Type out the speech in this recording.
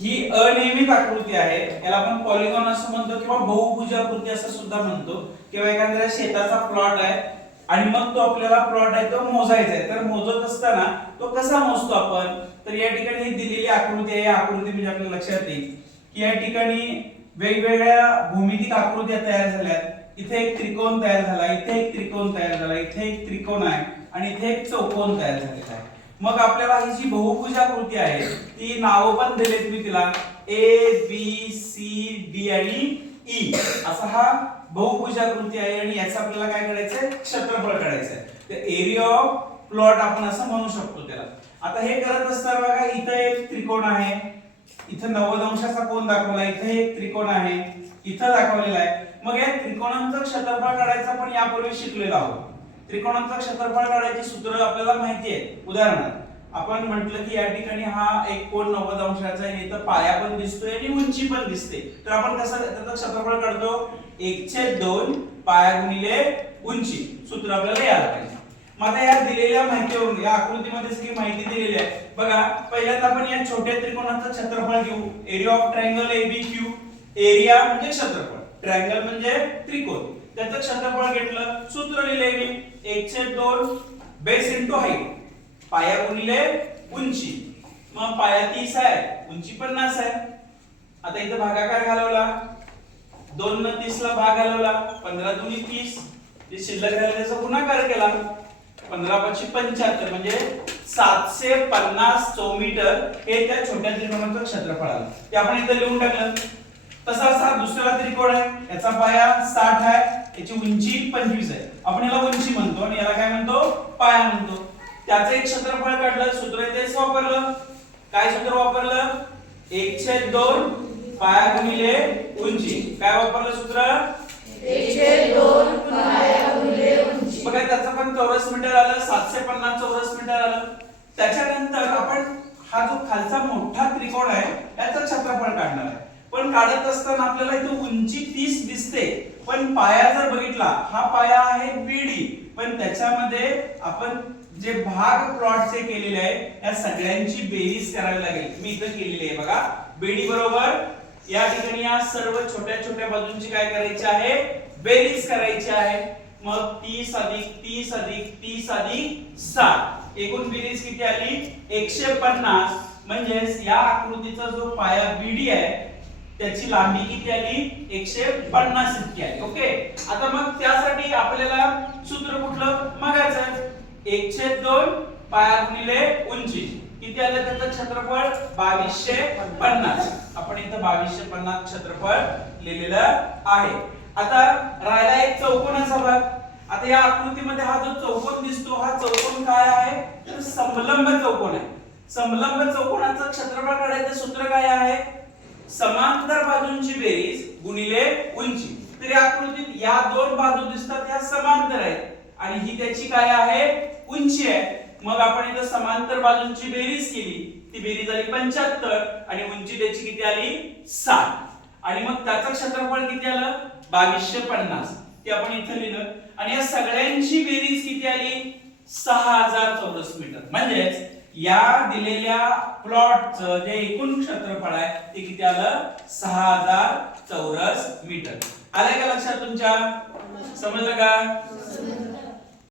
ही अनियमित आकृती आहे, याला आपण पॉलिगॉन असं म्हणतो किंवा बहुभुजाकृती असं सुद्धा म्हणतो. किंवा एखाद्या शेताचा प्लॉट आहे आणि मग तो आपल्याला प्लॉट आहे तो मोजायचा आहे, तर मोजत असताना तो कसा मोजतो आपण, तर या ठिकाणी ही दिलेली आकृती आहे. आकृती म्हणजे आपल्या लक्षात येईल की या ठिकाणी वेगवेगळ्या भूमितिक आकृत्या तयार झाल्यात. इथे एक त्रिकोण तयार झाला, इथे एक त्रिकोण तयार झाला, इथे एक त्रिकोण आहे आणि इथे एक चौकोन तयार झालेला आहे. मग आपल्याला ही जी बहुभुजाकृती आहे ती नाव पण दिलेत मी तिला, ए बी सी डी आणि ई असा हा बहुभुजाकृती आहे. आणि याचं आपल्याला काय करायचंय, क्षेत्रफळ काढायचं आहे. तर एरिया ऑफ प्लॉट आपण असं म्हणू शकतो त्याला. आता हे करत असताना बघा इथं एक त्रिकोण आहे, इथं 90 अंशाचा कोन दाखवला, इथे एक त्रिकोण आहे, इथं दाखवलेला आहे. मग या त्रिकोणांचं क्षेत्रफळ काढायचं आपण यापूर्वी शिकलेलो आहोत. त्रिकोणांचं क्षेत्रफळ काढायची सूत्र आपल्याला माहिती आहे. उदाहरणार्थ आपण म्हटलं की या ठिकाणी हा एक कोन 90 अंशाचा आहे, इथं पाया पण दिसतोय आणि उंची पण दिसते. तर आपण कसं त्याचं क्षेत्रफळ काढतो, 1/2 पाया गुणिले उंची. सूत्र आपल्याला यायला पाहिजे. मग आता या दिलेल्या माहितीवरून या आकृतीमध्ये सगळी माहिती दिलेली आहे. बघा पहिल्यांदा आपण या छोट्या त्रिकोणाचं क्षेत्रफळ घेऊ. Area of triangle ABQ. Area म्हणजे क्षेत्रफळ, ट्रायंगल म्हणजे त्रिकोण, त्याचं क्षेत्रफळ घेतलं. सूत्र लिहिले मी 1/2 बेस इनटू हाईट, पाया गुणिले उंची. मग पाया 30 आहे, उंची 50 आहे. आता इथं भागाकार घालवला, 2 न 30 ला भाग घालवला, 15 दुनी 30, जे शिल्लक राहिलं त्याचा गुणाकार केला, 15 5 75 म्हणजे 750 चौमीटर हे त्या छोट्या त्रिकोणाचं क्षेत्रफळ आलं. ते आपण इथं लिहून टाकलं. तसाच हा दुसरा त्रिकोण आहे, याचा पाया 60 आहे, याची उंची 25 आहे. आपण याला उंची म्हणतो आणि याला काय म्हणतो, पाया म्हणतो. त्याचं एक क्षेत्रफळ काढलं, सूत्र तेच वापरलं. काय सूत्र वापरलं, 1/2 पाया गुणिले उंची. काय वापरलं सूत्र, 1/2 पाया गुणिले उंची. बघा त्याचं पण चौरस मीटर आलं, 750 चौरस मीटर आलं. त्याच्यानंतर आपण हा जो खालचा मोठा त्रिकोण आहे त्याचं क्षेत्रफळ काढणार आहे. पण काढत असताना आपल्याला इथे उंची 30 दिसते, पण पाया जर बघितला, हा पाया आहे बीडी, पण त्याच्यामध्ये आपण जे भाग प्लॉटचे केलेले आहे या सगळ्यांची बेरीज करावी लागेल. मी इथं केलेली आहे बघा. बीडी बरोबर या ठिकाणी या सर्व छोट्या छोट्या बाजूंची काय करायची आहे, बेरीज करायची आहे. मग 30 अधिक 30 अधिक 30 अधिक 60 एकूण बेरीज किती आली, 150. म्हणजे या आकृतीचा जो पाया बीडी आहे त्याची लांबी किती आली, 150 इतकी आली. ओके. आता मग त्यासाठी आपल्याला सूत्र कुठलं बघायचं, 1/2 पाया गुणिले उंची. किती आलं त्याचं क्षेत्रफळ, 2250. आपण इथं 2250 क्षेत्रफळ लिहिलेलं आहे. आता राहिला एक चौकोनाचा भाग. आता या आकृतीमध्ये हा जो चौकोन दिसतो, हा चौकोन काय आहे, तर समलंब चौकोन आहे. समलंब चौकोनाचं क्षेत्रफळ काढायचं सूत्र काय आहे, समांतर बाजूंची बेरीज गुणिले उंची. तर या आकृतीत या दोन बाजू दिसतात, या समांतर आहेत आणि ही त्याची काय आहे, उंची आहे. मग आपण इथं समांतर बाजूंची बेरीज केली, ती बेरीज आली 75 आणि उंची त्याची किती आली, 60. आणि मग त्याचं क्षेत्रफळ किती आलं, 2250. ते आपण इथं लिहिलं. आणि या सगळ्यांची बेरीज किती आली, 6000 चौरस मीटर. म्हणजेच या दिलेल्या प्लॉटचं जे एकूण क्षेत्रफळ आहे ते किती आलं, 6000 चौरस मीटर. आलं का लक्षात तुमच्या, समजलं का?